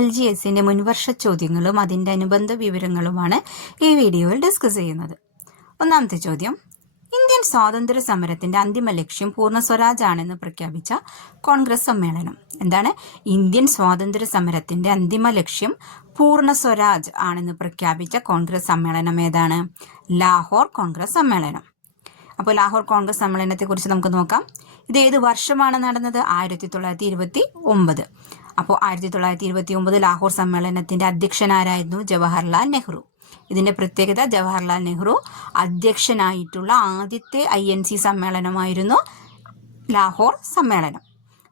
LGSന്റെ മുൻവർഷ ചോദ്യങ്ങളും അതിൻ്റെ അനുബന്ധ വിവരങ്ങളുമാണ് ഈ വീഡിയോയിൽ ഡിസ്കസ് ചെയ്യുന്നത്. ഒന്നാമത്തെ ചോദ്യം, ഇന്ത്യൻ സ്വാതന്ത്ര്യ സമരത്തിന്റെ അന്തിമ ലക്ഷ്യം പൂർണ്ണ സ്വരാജ് ആണെന്ന് പ്രഖ്യാപിച്ച കോൺഗ്രസ് സമ്മേളനം. എന്താണ്? ഇന്ത്യൻ സ്വാതന്ത്ര്യ സമരത്തിന്റെ അന്തിമ ലക്ഷ്യം പൂർണ്ണ സ്വരാജ് ആണെന്ന് പ്രഖ്യാപിച്ച കോൺഗ്രസ് സമ്മേളനം ഏതാണ്? ലാഹോർ കോൺഗ്രസ് സമ്മേളനം. അപ്പോൾ ലാഹോർ കോൺഗ്രസ് സമ്മേളനത്തെ കുറിച്ച് നമുക്ക് നോക്കാം. ഇത് ഏത് വർഷമാണ് നടന്നത്? 1929. അപ്പോൾ 1929 ലാഹോർ സമ്മേളനത്തിന്റെ അധ്യക്ഷനാരായിരുന്നു ജവഹർലാൽ നെഹ്റു. ഇതിന്റെ പ്രത്യേകത, ജവഹർലാൽ നെഹ്റു അധ്യക്ഷനായിട്ടുള്ള ആദ്യത്തെ INC സമ്മേളനമായിരുന്നു ലാഹോർ സമ്മേളനം.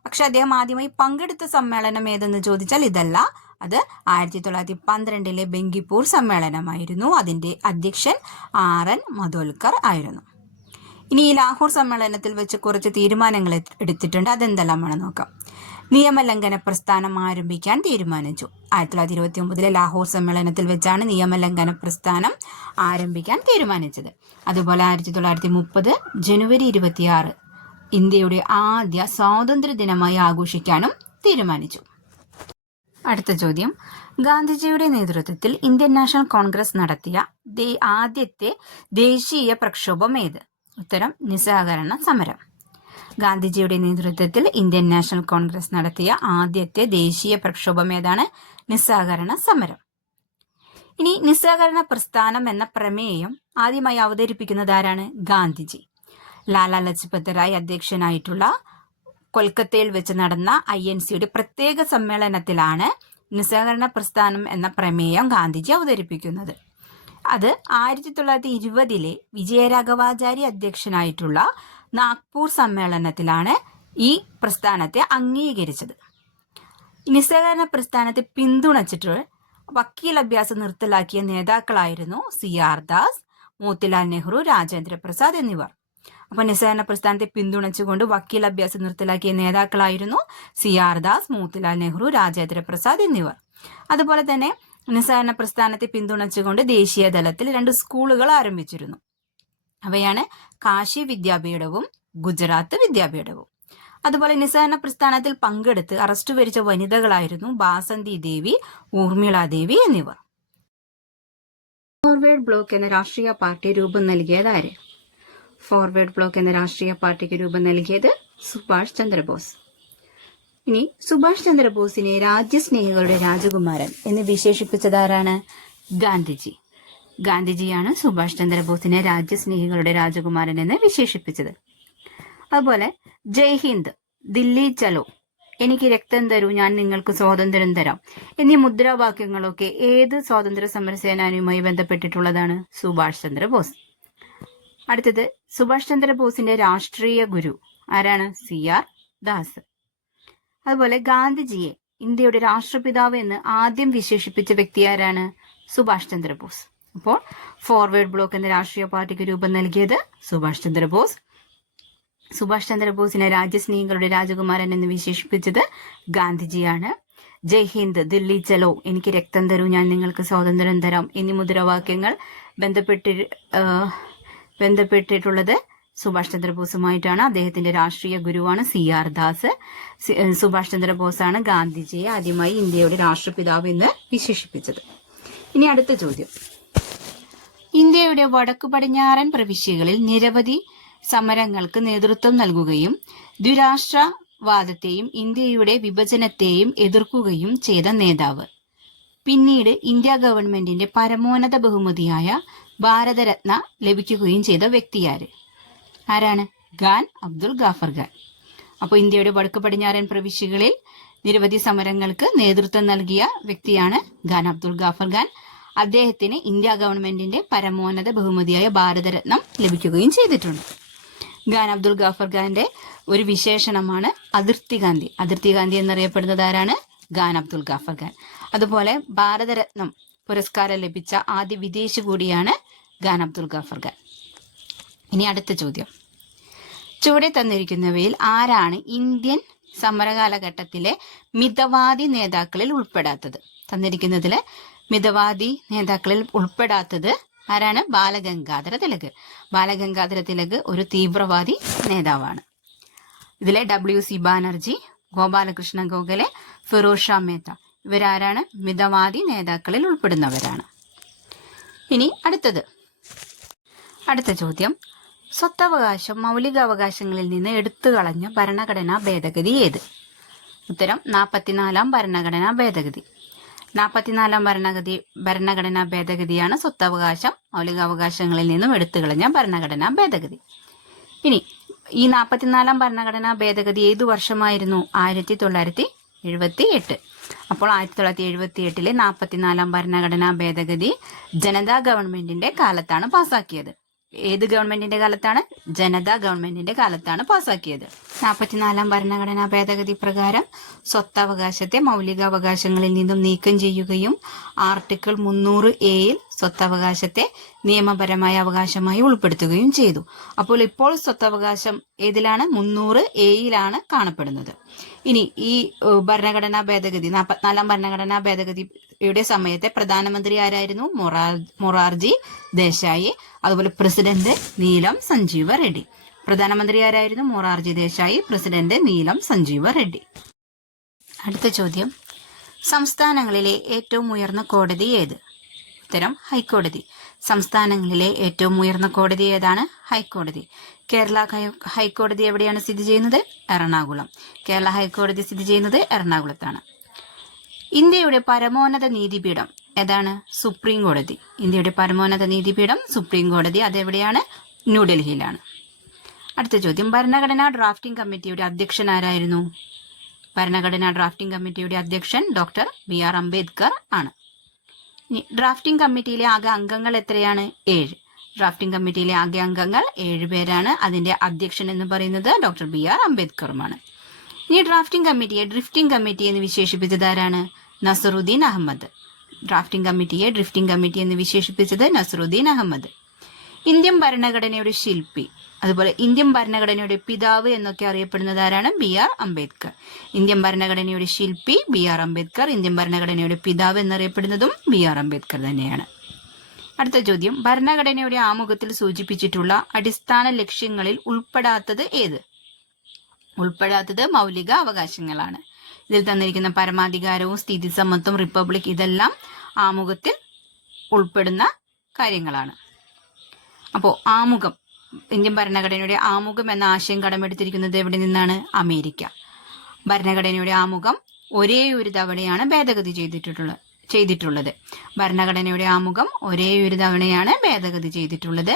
പക്ഷെ അദ്ദേഹം ആദ്യമായി പങ്കെടുത്ത സമ്മേളനം ഏതെന്ന് ചോദിച്ചാൽ ഇതല്ല. അത് 1912 ബങ്കിപ്പൂർ സമ്മേളനമായിരുന്നു. അതിന്റെ അധ്യക്ഷൻ RN മധോൽക്കർ ആയിരുന്നു. ഇനി ഈ ലാഹോർ സമ്മേളനത്തിൽ വെച്ച് കുറച്ച് തീരുമാനങ്ങൾ എടുത്തിട്ടുണ്ട്. അതെന്തെല്ലാമാണ് നോക്കാം. നിയമലംഘന പ്രസ്ഥാനം ആരംഭിക്കാൻ തീരുമാനിച്ചു. 1929 ലാഹോർ സമ്മേളനത്തിൽ വെച്ചാണ് നിയമലംഘന പ്രസ്ഥാനം ആരംഭിക്കാൻ തീരുമാനിച്ചത്. അതുപോലെ 1930 ജനുവരി 26 ഇന്ത്യയുടെ ആദ്യ സ്വാതന്ത്ര്യ ദിനമായി ആഘോഷിക്കാനും തീരുമാനിച്ചു. അടുത്ത ചോദ്യം, ഗാന്ധിജിയുടെ നേതൃത്വത്തിൽ ഇന്ത്യൻ നാഷണൽ കോൺഗ്രസ് നടത്തിയ ആദ്യത്തെ ദേശീയ പ്രക്ഷോഭം ഏത്? ഉത്തരം, നിസ്സഹകരണ സമരം. ഗാന്ധിജിയുടെ നേതൃത്വത്തിൽ ഇന്ത്യൻ നാഷണൽ കോൺഗ്രസ് നടത്തിയ ആദ്യത്തെ ദേശീയ പ്രക്ഷോഭം ഏതാണ്? നിസ്സഹകരണ സമരം. ഇനി നിസ്സഹകരണ പ്രസ്ഥാനം എന്ന പ്രമേയം ആദ്യമായി അവതരിപ്പിക്കുന്നത് ആരാണ്? ഗാന്ധിജി. ലാലാ ലജ്പത് റായ് അധ്യക്ഷനായിട്ടുള്ള കൊൽക്കത്തയിൽ വെച്ച് നടന്ന INCയുടെ പ്രത്യേക സമ്മേളനത്തിലാണ് നിസ്സഹകരണ പ്രസ്ഥാനം എന്ന പ്രമേയം ഗാന്ധിജി അവതരിപ്പിക്കുന്നത്. അത് 1920 വിജയരാഘവാചാരി അധ്യക്ഷനായിട്ടുള്ള നാഗ്പൂർ സമ്മേളനത്തിലാണ് ഈ പ്രസ്ഥാനത്തെ അംഗീകരിച്ചത്. നിസ്സഹകരണ പ്രസ്ഥാനത്തെ പിന്തുണച്ചിട്ട് വക്കീൽ അഭ്യാസം നിർത്തലാക്കിയ നേതാക്കളായിരുന്നു CR ദാസ്, മോത്തിലാൽ നെഹ്റു, രാജേന്ദ്ര പ്രസാദ് എന്നിവർ. അപ്പോൾ നിസ്സഹകരണ പ്രസ്ഥാനത്തെ പിന്തുണച്ചുകൊണ്ട് വക്കീൽ അഭ്യാസം നിർത്തലാക്കിയ നേതാക്കളായിരുന്നു CR ദാസ്, മോത്തിലാൽ നെഹ്റു, രാജേന്ദ്ര പ്രസാദ് എന്നിവർ. അതുപോലെ തന്നെ നിസ്സഹകരണ പ്രസ്ഥാനത്തെ പിന്തുണച്ചുകൊണ്ട് ദേശീയ തലത്തിൽ 2 സ്കൂളുകൾ ആരംഭിച്ചിരുന്നു. അവയാണ് കാശി വിദ്യാപീഠവും ഗുജറാത്ത് വിദ്യാപീഠവും. അതുപോലെ നിസ്സഹകരണ പ്രസ്ഥാനത്തിൽ പങ്കെടുത്ത് അറസ്റ്റ് വരിച്ച വനിതകളായിരുന്നു ബാസന്തി ദേവി, ഊർമിള ദേവി എന്നിവർ. ഫോർവേഡ് ബ്ലോക്ക് എന്ന രാഷ്ട്രീയ പാർട്ടി രൂപം നൽകിയത് ആര്? ഫോർവേഡ് ബ്ലോക്ക് എന്ന രാഷ്ട്രീയ പാർട്ടിക്ക് രൂപം നൽകിയത് സുഭാഷ് ചന്ദ്രബോസ്. ഇനി സുഭാഷ് ചന്ദ്രബോസിനെ രാജ്യസ്നേഹികളുടെ രാജകുമാരൻ എന്ന് വിശേഷിപ്പിച്ചതാരാണ്? ഗാന്ധിജി. ഗാന്ധിജിയാണ് സുഭാഷ് ചന്ദ്രബോസിനെ രാജ്യസ്നേഹികളുടെ രാജകുമാരൻ എന്ന് വിശേഷിപ്പിച്ചത്. അതുപോലെ ജയ് ഹിന്ദ്, ദില്ലി ചലോ, എനിക്ക് രക്തം തരൂ, ഞാൻ നിങ്ങൾക്ക് സ്വാതന്ത്ര്യം തരാം എന്നീ മുദ്രാവാക്യങ്ങളൊക്കെ ഏത് സ്വാതന്ത്ര്യ സമര സേനാനിയുമായി ബന്ധപ്പെട്ടിട്ടുള്ളതാണ്? സുഭാഷ് ചന്ദ്രബോസ്. അടുത്തത്, സുഭാഷ് ചന്ദ്രബോസിന്റെ രാഷ്ട്രീയ ഗുരു ആരാണ്? CR ദാസ്. അതുപോലെ ഗാന്ധിജിയെ ഇന്ത്യയുടെ രാഷ്ട്രപിതാവ് എന്ന് ആദ്യം വിശേഷിപ്പിച്ച വ്യക്തി ആരാണ്? സുഭാഷ് ചന്ദ്രബോസ്. അപ്പോൾ ഫോർവേഡ് ബ്ലോക്ക് എന്ന രാഷ്ട്രീയ പാർട്ടിക്ക് രൂപം നൽകിയത് സുഭാഷ് ചന്ദ്രബോസ്. സുഭാഷ് ചന്ദ്രബോസിനെ രാജ്യസ്നേഹികളുടെ രാജകുമാരൻ എന്ന് വിശേഷിപ്പിച്ചത് ഗാന്ധിജിയാണ്. ജയ് ഹിന്ദ്, ദില്ലി ചലോ, എനിക്ക് രക്തം തരൂ, ഞാൻ നിങ്ങൾക്ക് സ്വാതന്ത്ര്യം തരാം എന്നീ മുദ്രാവാക്യങ്ങൾ ബന്ധപ്പെട്ടിട്ടുള്ളത് സുഭാഷ് ചന്ദ്രബോസുമായിട്ടാണ്. അദ്ദേഹത്തിന്റെ രാഷ്ട്രീയ ഗുരുവാണ് CR ദാസ്. സുഭാഷ് ചന്ദ്രബോസാണ് ഗാന്ധിജിയെ ആദ്യമായി ഇന്ത്യയുടെ രാഷ്ട്രപിതാവ് എന്ന് വിശേഷിപ്പിച്ചത്. ഇനി അടുത്ത ചോദ്യം, ഇന്ത്യയുടെ വടക്കു പടിഞ്ഞാറൻ പ്രവിശ്യകളിൽ നിരവധി സമരങ്ങൾക്ക് നേതൃത്വം നൽകുകയും ദ്വിരാഷ്ട്രവാദത്തെയും ഇന്ത്യയുടെ വിഭജനത്തെയും എതിർക്കുകയും ചെയ്ത നേതാവ്, പിന്നീട് ഇന്ത്യ ഗവൺമെന്റിന്റെ പരമോന്നത ബഹുമതിയായ ഭാരതരത്ന ലഭിക്കുകയും ചെയ്ത വ്യക്തിയാര്? ആരാണ്? ഖാൻ അബ്ദുൽ ഗാഫർ ഖാൻ. അപ്പോൾ ഇന്ത്യയുടെ വടക്ക് പടിഞ്ഞാറൻ പ്രവിശ്യകളിൽ നിരവധി സമരങ്ങൾക്ക് നേതൃത്വം നൽകിയ വ്യക്തിയാണ് ഖാൻ അബ്ദുൽ ഗാഫർ ഖാൻ. അദ്ദേഹത്തിന് ഇന്ത്യ ഗവൺമെന്റിന്റെ പരമോന്നത ബഹുമതിയായ ഭാരതരത്നം ലഭിക്കുകയും ചെയ്തിട്ടുണ്ട്. ഖാൻ അബ്ദുൽ ഗാഫർ ഖാന്റെ ഒരു വിശേഷണമാണ് അതിർത്തി ഗാന്ധി. അതിർത്തി ഗാന്ധി എന്നറിയപ്പെടുന്നത് ആരാണ്? ഖാൻ അബ്ദുൽ ഗാഫർ ഖാൻ. അതുപോലെ ഭാരതരത്നം പുരസ്കാരം ലഭിച്ച ആദ്യ വിദേശി കൂടിയാണ് ഖാൻ അബ്ദുൽ ഗാഫർ ഖാൻ. ഇനി അടുത്ത ചോദ്യം, ചുവടെ തന്നിരിക്കുന്നവയിൽ ആരാണ് ഇന്ത്യൻ സമരകാലഘട്ടത്തിലെ മിതവാദി നേതാക്കളിൽ ഉൾപ്പെടാത്തത്? തന്നിരിക്കുന്നതില് മിതവാദി നേതാക്കളിൽ ഉൾപ്പെടാത്തത് ആരാണ്? ബാലഗംഗാധര തിലക്. ബാലഗംഗാധര തിലക് ഒരു തീവ്രവാദി നേതാവാണ്. ഇതിലെ WC ബാനർജി, ഗോപാലകൃഷ്ണ ഗോഖലെ, ഫിറോസ് ഷാ മേത്ത ഇവരാരാണ്? മിതവാദി നേതാക്കളിൽ ഉൾപ്പെടുന്നവരാണ്. ഇനി അടുത്ത ചോദ്യം, സ്വത്തവകാശം മൗലികാവകാശങ്ങളിൽ നിന്ന് എടുത്തുകളഞ്ഞ ഭരണഘടനാ ഭേദഗതി ഏത്? ഉത്തരം 44-ാം ഭരണഘടനാ ഭേദഗതി. 44-ാം ഭരണഘടനാ ഭേദഗതിയാണ് സ്വത്തവകാശം മൗലികാവകാശങ്ങളിൽ നിന്നും എടുത്തുകളഞ്ഞ ഭരണഘടനാ ഭേദഗതി. ഇനി ഈ 44-ാം ഭരണഘടനാ ഭേദഗതി ഏതു വർഷമായിരുന്നു? 1978. അപ്പോൾ 1978 44-ാം ഭരണഘടനാ ഭേദഗതി ജനതാ ഗവൺമെന്റിന്റെ കാലത്താണ് പാസാക്കിയത്. ഏത് ഗവൺമെന്റിന്റെ കാലത്താണ്? ജനതാ ഗവൺമെന്റിന്റെ കാലത്താണ് പാസാക്കിയത്. 44-ാം ഭരണഘടനാ ഭേദഗതി പ്രകാരം സ്വത്തവകാശത്തെ മൗലികാവകാശങ്ങളിൽ നിന്നും നീക്കം ചെയ്യുകയും ആർട്ടിക്കിൾ 300A സ്വത്തവകാശത്തെ നിയമപരമായ അവകാശമായി ഉൾപ്പെടുത്തുകയും ചെയ്തു. അപ്പോൾ ഇപ്പോൾ സ്വത്തവകാശം ഏതിലാണ്? 300A കാണപ്പെടുന്നത്. ഇനി ഈ ഭരണഘടനാ ഭേദഗതി 44-ാം ഭരണഘടനാ ഭേദഗതിയുടെ സമയത്തെ പ്രധാനമന്ത്രി ആരായിരുന്നു? മൊറാർജി ദേശായി. അതുപോലെ പ്രസിഡന്റ് നീലം സഞ്ജീവ റെഡ്ഡി. പ്രധാനമന്ത്രി ആരായിരുന്നു? മൊറാർജി ദേശായി. പ്രസിഡന്റ് നീലം സഞ്ജീവ റെഡ്ഡി. അടുത്ത ചോദ്യം, സംസ്ഥാനങ്ങളിലെ ഏറ്റവും ഉയർന്ന കോടതി ഏത്? ഉത്തരം ഹൈക്കോടതി. സംസ്ഥാനങ്ങളിലെ ഏറ്റവും ഉയർന്ന കോടതി ഏതാണ്? ഹൈക്കോടതി. കേരള ഹൈക്കോടതി എവിടെയാണ് സ്ഥിതി ചെയ്യുന്നത്? എറണാകുളം. കേരള ഹൈക്കോടതി സ്ഥിതി ചെയ്യുന്നത് എറണാകുളത്താണ്. ഇന്ത്യയുടെ പരമോന്നത നീതിപീഠം ഏതാണ്? സുപ്രീം കോടതി. ഇന്ത്യയുടെ പരമോന്നത നീതിപീഠം സുപ്രീം കോടതി. അതെവിടെയാണ്? ന്യൂഡൽഹിയിലാണ്. അടുത്ത ചോദ്യം, ഭരണഘടനാ ഡ്രാഫ്റ്റിംഗ് കമ്മിറ്റിയുടെ അധ്യക്ഷൻ ആരായിരുന്നു? ഭരണഘടനാ ഡ്രാഫ്റ്റിംഗ് കമ്മിറ്റിയുടെ അധ്യക്ഷൻ ഡോക്ടർ BR അംബേദ്കർ ആണ്. ഇനി ഡ്രാഫ്റ്റിംഗ് കമ്മിറ്റിയിലെ ആകെ അംഗങ്ങൾ എത്രയാണ്? 7. ഡ്രാഫ്റ്റിംഗ് കമ്മിറ്റിയിലെ ആകെ അംഗങ്ങൾ 7 പേരാണ്. അതിന്റെ അധ്യക്ഷൻ എന്ന് പറയുന്നത് ഡോക്ടർ BR അംബേദ്കറുമാണ്. ഇനി ഡ്രാഫ്റ്റിംഗ് കമ്മിറ്റിയെ ഡ്രിഫ്റ്റിംഗ് കമ്മിറ്റി എന്ന് വിശേഷിപ്പിച്ചത് ആരാണ്? നസറുദ്ദീൻ അഹമ്മദ്. ഡ്രാഫ്റ്റിംഗ് കമ്മിറ്റിയെ ഡ്രിഫ്റ്റിംഗ് കമ്മിറ്റി എന്ന് വിശേഷിപ്പിച്ചത് നസറുദ്ദീൻ അഹമ്മദ്. ഇന്ത്യൻ ഭരണഘടനയുടെ ശില്പി, അതുപോലെ ഇന്ത്യൻ ഭരണഘടനയുടെ പിതാവ് എന്നൊക്കെ അറിയപ്പെടുന്നത് ആരാണ്? BR അംബേദ്കർ. ഇന്ത്യൻ ഭരണഘടനയുടെ ശില്പി BR അംബേദ്കർ. ഇന്ത്യൻ ഭരണഘടനയുടെ പിതാവ് എന്നറിയപ്പെടുന്നതും BR അംബേദ്കർ തന്നെയാണ്. അടുത്ത ചോദ്യം, ഭരണഘടനയുടെ ആമുഖത്തിൽ സൂചിപ്പിച്ചിട്ടുള്ള അടിസ്ഥാന ലക്ഷ്യങ്ങളിൽ ഉൾപ്പെടാത്തത് ഏത്? ഉൾപ്പെടാത്തത് മൗലിക അവകാശങ്ങളാണ്. ഇതിൽ തന്നിരിക്കുന്ന പരമാധികാരവും സ്ഥിതിസമത്വം റിപ്പബ്ലിക് ഇതെല്ലാം ആമുഖത്തിൽ ഉൾപ്പെടുന്ന കാര്യങ്ങളാണ്. അപ്പോൾ ആമുഖം, ഇന്ത്യൻ ഭരണഘടനയുടെ ആമുഖം എന്ന ആശയം കടമെടുത്തിരിക്കുന്നത് എവിടെ നിന്നാണ്? അമേരിക്ക. ഭരണഘടനയുടെ ആമുഖം ഒരേ ഒരു തവണയാണ് ഭേദഗതി ചെയ്തിട്ടുള്ളത്. ഭരണഘടനയുടെ ആമുഖം ഒരേ ഒരു തവണയാണ് ഭേദഗതി ചെയ്തിട്ടുള്ളത്.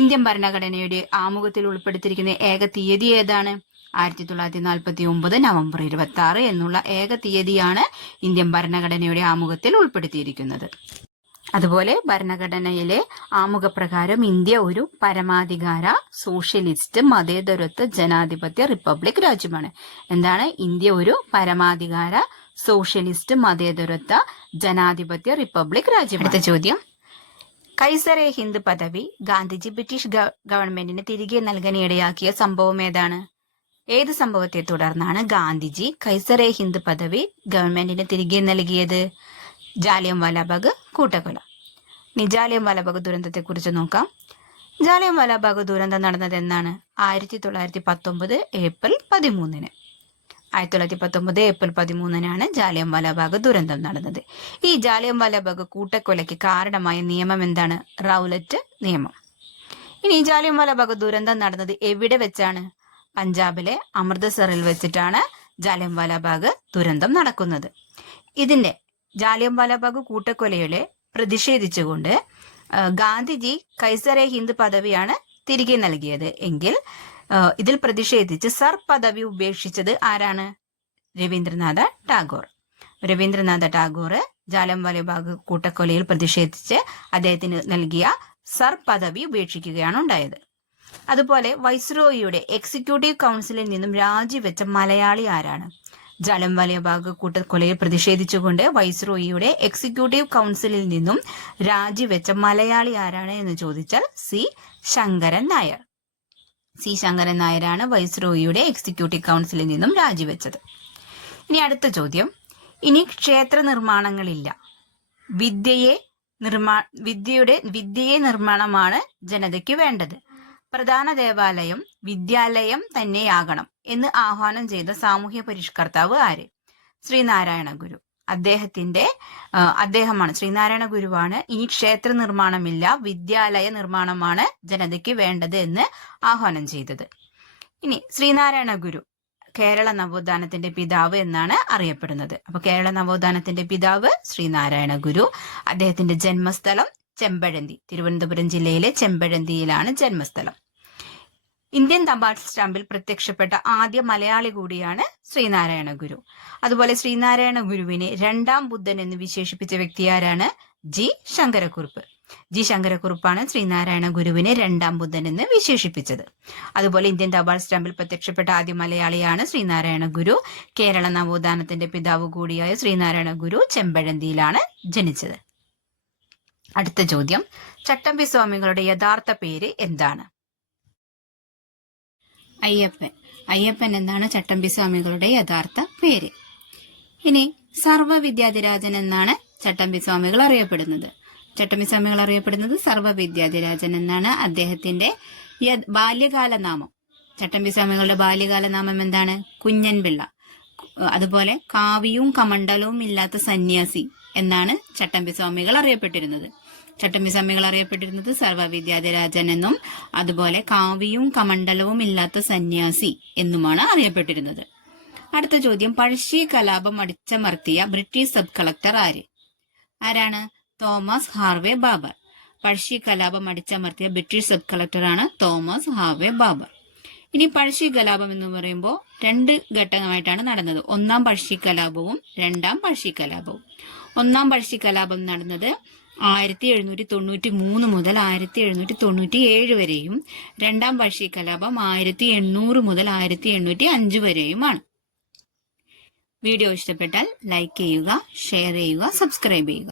ഇന്ത്യൻ ഭരണഘടനയുടെ ആമുഖത്തിൽ ഉൾപ്പെടുത്തിയിരിക്കുന്ന ഏക തീയതി ഏതാണ്? 1949 നവംബർ 26 എന്നുള്ള ഏക തീയതിയാണ് ഇന്ത്യൻ ഭരണഘടനയുടെ ആമുഖത്തിൽ ഉൾപ്പെടുത്തിയിരിക്കുന്നത്. അതുപോലെ ഭരണഘടനയിലെ ആമുഖപ്രകാരം ഇന്ത്യ ഒരു പരമാധികാര സോഷ്യലിസ്റ്റ് മതേതരത്വ ജനാധിപത്യ റിപ്പബ്ലിക് രാജ്യമാണ്. എന്താണ്? ഇന്ത്യ ഒരു പരമാധികാര സോഷ്യലിസ്റ്റ് മതേതരത്വ ജനാധിപത്യ റിപ്പബ്ലിക് രാജ്യം. അടുത്ത ചോദ്യം, കൈസറെ ഹിന്ദ് പദവി ഗാന്ധിജി ബ്രിട്ടീഷ് ഗവൺമെന്റിന് തിരികെ നൽകാൻ ഇടയാക്കിയ സംഭവം ഏതാണ്? ഏത് സംഭവത്തെ തുടർന്നാണ് ഗാന്ധിജി കൈസറെ ഹിന്ദ് പദവി ഗവൺമെന്റിന് തിരികെ നൽകിയത്? ജാലിയൻവാലാബാഗ് കൂട്ടക്കൊല. ഇനി ജാലിയൻവാലാബാഗ് ദുരന്തത്തെ കുറിച്ച് നോക്കാം. ജാലിയൻവാലാബാഗ് ദുരന്തം നടന്നത് എന്നാണ്? 1919 ഏപ്രിൽ 13. 1919 ഏപ്രിൽ 13 ജാലിയൻവാലാബാഗ് ദുരന്തം നടന്നത്. ഈ ജാലിയൻവാലാബാഗ് കൂട്ടക്കൊലയ്ക്ക് കാരണമായ നിയമം എന്താണ്? റൗലറ്റ് നിയമം. ഇനി ജാലിയൻവാലാബാഗ് ദുരന്തം നടന്നത് എവിടെ വെച്ചാണ്? പഞ്ചാബിലെ അമൃത്സറിൽ വെച്ചിട്ടാണ് ജാലിയൻവാലാബാഗ് ദുരന്തം നടക്കുന്നത്. ഇതിന്റെ ജാലിയൻവാലാബാഗ് കൂട്ടക്കൊലയുടെ പ്രതിഷേധിച്ചുകൊണ്ട് ഗാന്ധിജി കൈസറെ ഹിന്ദ് പദവിയാണ് തിരികെ നൽകിയത്. എങ്കിൽ ഇതിൽ പ്രതിഷേധിച്ച് സർ പദവി ഉപേക്ഷിച്ചത് ആരാണ്? രവീന്ദ്രനാഥ ടാഗോർ. രവീന്ദ്രനാഥ ടാഗോർ ജാലിയൻവാലാബാഗ് കൂട്ടക്കൊലയിൽ പ്രതിഷേധിച്ച് അദ്ദേഹത്തിന് നൽകിയ സർ പദവി ഉപേക്ഷിക്കുകയാണ് ഉണ്ടായത്. അതുപോലെ വൈസ്രോയിയുടെ എക്സിക്യൂട്ടീവ് കൗൺസിലിൽ നിന്നും രാജിവെച്ച മലയാളി ആരാണ്? ജാലിയൻവാലാബാഗ് കൂട്ടക്കൊലയിൽ പ്രതിഷേധിച്ചുകൊണ്ട് വൈസ്രോയിയുടെ എക്സിക്യൂട്ടീവ് കൗൺസിലിൽ നിന്നും രാജിവെച്ച മലയാളി ആരാണ് എന്ന് ചോദിച്ചാൽ സി ശങ്കരൻ നായർ. സി ശങ്കരൻ നായരാണ് വൈസ്രോയിയുടെ എക്സിക്യൂട്ടീവ് കൗൺസിലിൽ നിന്നും രാജിവെച്ചത്. ഇനി അടുത്ത ചോദ്യം, ഇനി ക്ഷേത്ര നിർമ്മാണങ്ങളില്ല, വിദ്യയെ നിർമ്മാണമാണ് ജനതയ്ക്ക് വേണ്ടത്, പ്രധാന ദേവാലയം വിദ്യാലയം തന്നെയാകണം എന്ന് ആഹ്വാനം ചെയ്ത സാമൂഹ്യ പരിഷ്കർത്താവ് ആര്? ശ്രീനാരായണ ഗുരു. അദ്ദേഹമാണ്, ശ്രീനാരായണ ഗുരുവാണ് ഈ ക്ഷേത്ര നിർമ്മാണമില്ല, വിദ്യാലയ നിർമ്മാണമാണ് ജനതയ്ക്ക് വേണ്ടത് എന്ന് ആഹ്വാനം ചെയ്തത്. ഇനി ശ്രീനാരായണ ഗുരു കേരള നവോത്ഥാനത്തിന്റെ പിതാവ് എന്നാണ് അറിയപ്പെടുന്നത്. അപ്പൊ കേരള നവോത്ഥാനത്തിന്റെ പിതാവ് ശ്രീനാരായണ ഗുരു. അദ്ദേഹത്തിന്റെ ജന്മസ്ഥലം ചെമ്പഴന്തി, തിരുവനന്തപുരം ജില്ലയിലെ ചെമ്പഴന്തിയിലാണ് ജന്മസ്ഥലം. ഇന്ത്യൻ തപാൽ സ്റ്റാമ്പിൽ പ്രത്യക്ഷപ്പെട്ട ആദ്യ മലയാളി കൂടിയാണ് ശ്രീനാരായണ ഗുരു. അതുപോലെ ശ്രീനാരായണ ഗുരുവിനെ രണ്ടാം ബുദ്ധൻ എന്ന് വിശേഷിപ്പിച്ച വ്യക്തി ആരാണ്? ജി ശങ്കരക്കുറുപ്പ്. ജി ശങ്കരക്കുറുപ്പാണ് ശ്രീനാരായണ ഗുരുവിനെ രണ്ടാം ബുദ്ധൻ എന്ന് വിശേഷിപ്പിച്ചത്. അതുപോലെ ഇന്ത്യൻ തപാൽ സ്റ്റാമ്പിൽ പ്രത്യക്ഷപ്പെട്ട ആദ്യ മലയാളിയാണ് ശ്രീനാരായണ ഗുരു. കേരള നവോത്ഥാനത്തിന്റെ പിതാവ് കൂടിയായ ശ്രീനാരായണ ഗുരു ചെമ്പഴന്തിയിലാണ് ജനിച്ചത്. അടുത്ത ചോദ്യം, ചട്ടമ്പി സ്വാമികളുടെ യഥാർത്ഥ പേര് എന്താണ്? അയ്യപ്പൻ. അയ്യപ്പൻ എന്നാണ് ചട്ടമ്പി സ്വാമികളുടെ യഥാർത്ഥ പേര്. ഇനി സർവ്വവിദ്യാധിരാജൻ എന്നാണ് ചട്ടമ്പി സ്വാമികൾ അറിയപ്പെടുന്നത്. ചട്ടമ്പി സ്വാമികൾ അറിയപ്പെടുന്നത് സർവ്വവിദ്യാധിരാജൻ എന്നാണ്. അദ്ദേഹത്തിന്റെ ബാല്യകാല നാമം, ചട്ടമ്പി സ്വാമികളുടെ ബാല്യകാല നാമം എന്താണ്? കുഞ്ഞൻപിള്ള. അതുപോലെ കാവിയും കമണ്ഡലവും ഇല്ലാത്ത സന്യാസി എന്നാണ് ചട്ടമ്പി സ്വാമികൾ അറിയപ്പെട്ടിരുന്നത്. ചട്ടമ്പി സ്വാമികൾ അറിയപ്പെട്ടിരുന്നത് സർവ്വവിദ്യാധിരാജൻ എന്നും അതുപോലെ കാവിയും കമണ്ഡലവും ഇല്ലാത്ത സന്യാസി എന്നുമാണ് അറിയപ്പെട്ടിരുന്നത്. അടുത്ത ചോദ്യം, പഴശ്ശി കലാപം അടിച്ചമർത്തിയ ബ്രിട്ടീഷ് സബ് കളക്ടർ ആരാണ്? Thomas Harvey Babar. പഴശ്ശി കലാപം അടിച്ചമർത്തിയ ബ്രിട്ടീഷ് സബ് കളക്ടറാണ് തോമസ് ഹാർവേ ബാബർ. ഇനി പഴശ്ശി കലാപം എന്ന് പറയുമ്പോൾ 2 ഘട്ടമായിട്ടാണ് നടന്നത്. ഒന്നാം പഴശ്ശി കലാപവും രണ്ടാം പഴശ്ശി കലാപവും. ഒന്നാം പഴശ്ശി കലാപം നടന്നത് 1793 മുതൽ 1797 വരെയും രണ്ടാം പഴശ്ശി കലാപം 1800 മുതൽ 1805 വരെയുമാണ്. വീഡിയോ ഇഷ്ടപ്പെട്ടാൽ ലൈക്ക് ചെയ്യുക, ഷെയർ ചെയ്യുക, സബ്സ്ക്രൈബ് ചെയ്യുക.